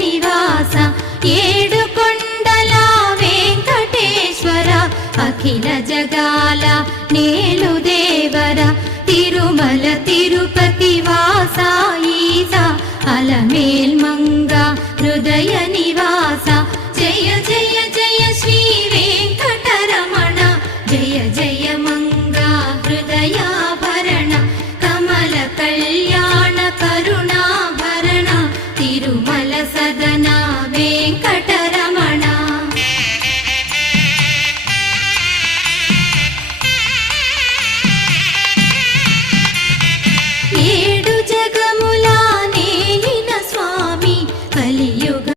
నివాస ఏడు కొండల వెంకటేశ్వర అఖిల జగాల నేలు దేవర తిరుమల తిరుపతి వాస ఈస అలమేల్ మంగ హృదయ నివాస జయ జయ జయ శ్రీ వెంకటరమణ జయ జయ మంగ హృదయాభరణ కమల కళ్యాణ కరుణాభరణ తిరుమల సదన వెంకటరమణ ఏడు జగముల నేలిన స్వామి కలియుగ